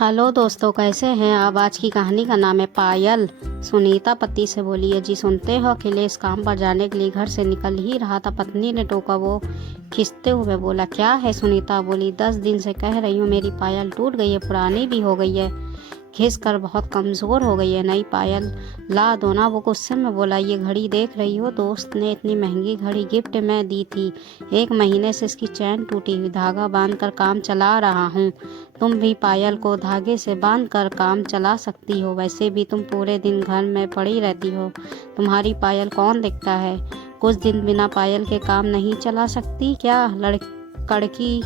Hello दोस्तों, कैसे हैं आप। आज की कहानी का नाम है पायल। सुनीता पति से बोली है, जी सुनते हो, अखिलेश काम पर जाने के लिए घर से निकल ही रहा था। पत्नी ने टोका। वो खिंचते हुए बोला, क्या है। सुनीता बोली, 10 दिन से कह रही हूँ मेरी पायल टूट गई है, पुरानी भी हो गई है, घिस कर बहुत कमज़ोर हो गई है, नई पायल ला दो ना। वो गुस्से में बोला, ये घड़ी देख रही हो, दोस्त ने इतनी महंगी घड़ी गिफ्ट में दी थी, 1 महीने से इसकी चैन टूटी हुई, धागा बांध कर काम चला रहा हूँ। तुम भी पायल को धागे से बांध कर काम चला सकती हो, वैसे भी तुम पूरे दिन घर में पड़ी रहती हो, तुम्हारी पायल कौन देखता है। कुछ दिन बिना पायल के काम नहीं चला सकती क्या। लड़की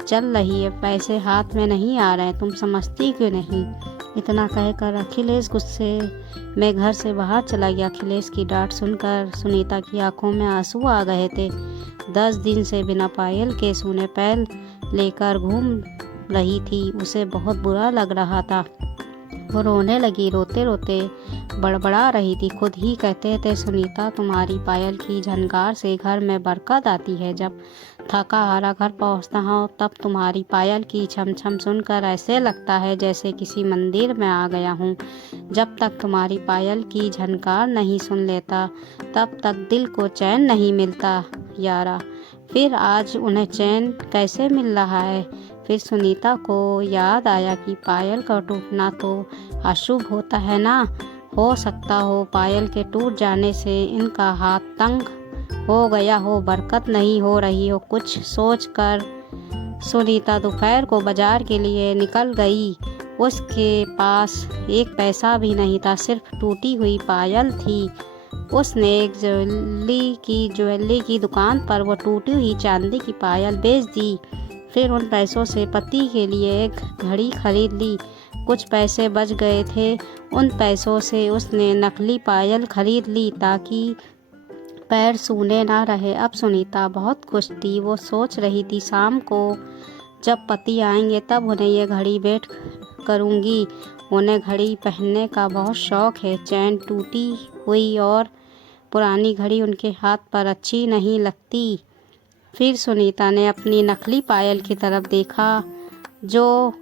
चल रही है, पैसे हाथ में नहीं आ रहे, तुम समझती क्यों नहीं। इतना कहकर अखिलेश गुस्से में घर से बाहर चला गया। अखिलेश की डांट सुनकर सुनीता की आंखों में आंसू आ गए थे। 10 दिन से बिना पायल के सूने पैर लेकर घूम रही थी, उसे बहुत बुरा लग रहा था। वो रोने लगी, रोते रोते बड़बड़ा रही थी। खुद ही कहते थे, सुनीता तुम्हारी पायल की झनकार से घर में बरकत आती है। जब थका हारा घर पहुंचता हूँ तब तुम्हारी पायल की छम छम सुनकर ऐसे लगता है जैसे किसी मंदिर में आ गया हूँ। जब तक तुम्हारी पायल की झनकार नहीं सुन लेता तब तक दिल को चैन नहीं मिलता यारा। फिर आज उन्हें चैन कैसे मिल रहा है। फिर सुनीता को याद आया कि पायल का टूटना तो अशुभ होता है ना। हो सकता हो पायल के टूट जाने से इनका हाथ तंग हो गया हो, बरकत नहीं हो रही हो। कुछ सोचकर सुनीता दोपहर को बाजार के लिए निकल गई। उसके पास 1 पैसा भी नहीं था, सिर्फ टूटी हुई पायल थी। उसने एक ज्वेलरी की दुकान पर वो टूटी हुई चांदी की पायल बेच दी। फिर उन पैसों से पति के लिए एक घड़ी खरीद ली। कुछ पैसे बच गए थे, उन पैसों से उसने नकली पायल खरीद ली ताकि पैर सूने ना रहे। अब सुनीता बहुत खुश थी। वो सोच रही थी, शाम को जब पति आएंगे तब उन्हें ये घड़ी भेंट करूंगी। उन्हें घड़ी पहनने का बहुत शौक है। चैन टूटी हुई और पुरानी घड़ी उनके हाथ पर अच्छी नहीं लगती। फिर सुनीता ने अपनी नकली पायल की तरफ देखा जो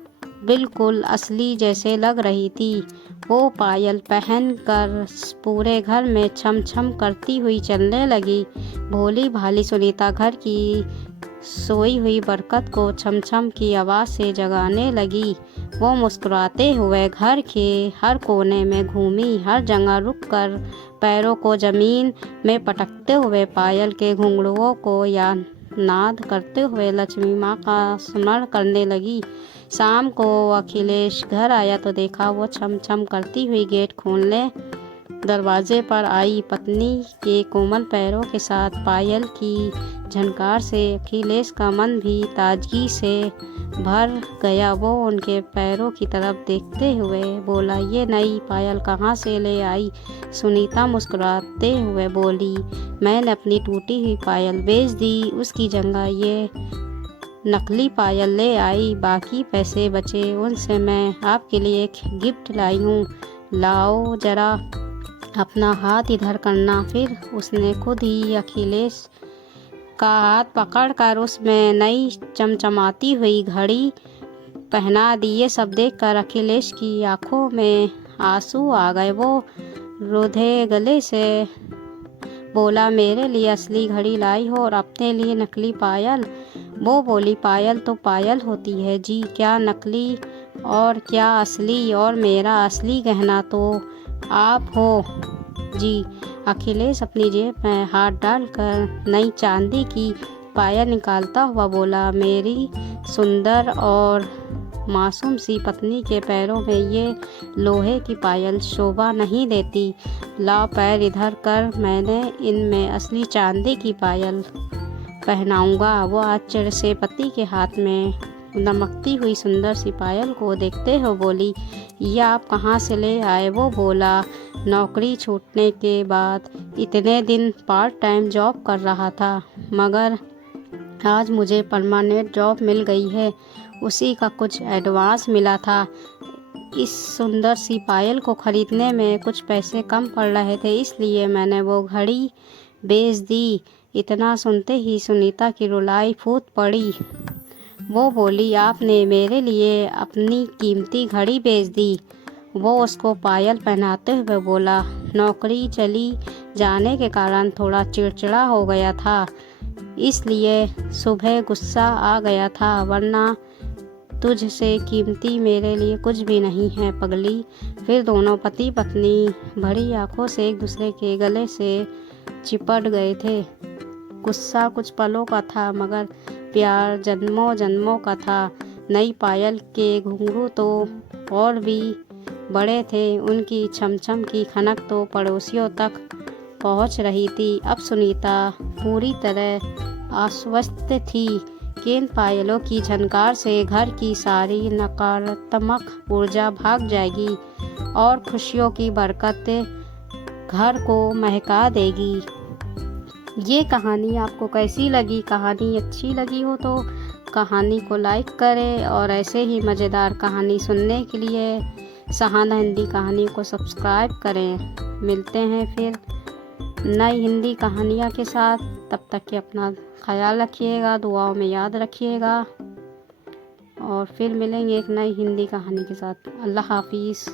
बिल्कुल असली जैसे लग रही थी। वो पायल पहनकर पूरे घर में छम छम करती हुई चलने लगी। भोली भाली सुनीता घर की सोई हुई बरकत को छम छम की आवाज़ से जगाने लगी। वो मुस्कुराते हुए घर के हर कोने में घूमी, हर जगह रुककर पैरों को ज़मीन में पटकते हुए पायल के घुंघरुओं को या नाद करते हुए लक्ष्मी माँ का स्मरण करने लगी। शाम को अखिलेश घर आया तो देखा वो छम छम करती हुई गेट खोलने दरवाजे पर आई। पत्नी के कोमल पैरों के साथ पायल की झनकार से अखिलेश का मन भी ताजगी से भर गया। वो उनके पैरों की तरफ देखते हुए बोला, ये नई पायल कहाँ से ले आई। सुनीता मुस्कुराते हुए बोली, मैंने अपनी टूटी हुई पायल बेच दी, उसकी जगह ये नकली पायल ले आई। बाकी पैसे बचे उनसे मैं आपके लिए एक गिफ्ट लाई हूँ, लाओ जरा अपना हाथ इधर करना। फिर उसने खुद ही अखिलेश का हाथ पकड़कर उसमें नई चमचमाती हुई घड़ी पहना दी। ये सब देखकर अखिलेश की आंखों में आंसू आ गए। वो रुधे गले से बोला, मेरे लिए असली घड़ी लाई हो और अपने लिए नकली पायल। वो बोली, पायल तो पायल होती है जी, क्या नकली और क्या असली, और मेरा असली गहना तो आप हो जी। अखिलेश अपनी जेब में हाथ डालकर नई चांदी की पायल निकालता हुआ बोला, मेरी सुंदर और मासूम सी पत्नी के पैरों में ये लोहे की पायल शोभा नहीं देती। लाओ पैर इधर कर, मैंने इनमें असली चांदी की पायल पहनाऊंगा। वो आश्चर्य से पति के हाथ में दमकती हुई सुंदर सी पायल को देखते हो बोली, ये आप कहाँ से ले आए। वो बोला, नौकरी छूटने के बाद इतने दिन पार्ट टाइम जॉब कर रहा था, मगर आज मुझे परमानेंट जॉब मिल गई है, उसी का कुछ एडवांस मिला था। इस सुंदर सी पायल को खरीदने में कुछ पैसे कम पड़ रहे थे, इसलिए मैंने वो घड़ी बेच दी। इतना सुनते ही सुनीता की रुलाई फूट पड़ी। वो बोली, आपने मेरे लिए अपनी कीमती घड़ी बेच दी। वो उसको पायल पहनाते हुए बोला, नौकरी चली जाने के कारण थोड़ा चिड़चिड़ा हो गया था, इसलिए सुबह गुस्सा आ गया था, वरना तुझसे कीमती मेरे लिए कुछ भी नहीं है पगली। फिर दोनों पति पत्नी बड़ी आंखों से एक दूसरे के गले से चिपट गए थे। गुस्सा कुछ पलों का था, मगर प्यार जन्मों जन्मों का था। नई पायल के घुंघरू तो और भी बड़े थे, उनकी छमछम की खनक तो पड़ोसियों तक पहुंच रही थी। अब सुनीता पूरी तरह आश्वस्त थी कि इन पायलों की झनकार से घर की सारी नकारात्मक ऊर्जा भाग जाएगी और खुशियों की बरकत घर को महका देगी। ये कहानी आपको कैसी लगी? कहानी अच्छी लगी हो तो कहानी को लाइक करें और ऐसे ही मज़ेदार कहानी सुनने के लिए सहाना हिंदी कहानी को सब्सक्राइब करें। मिलते हैं फिर नई हिंदी कहानियाँ के साथ। तब तक के अपना ख्याल रखिएगा, दुआओं में याद रखिएगा और फिर मिलेंगे एक नई हिंदी कहानी के साथ। अल्लाह हाफिज़।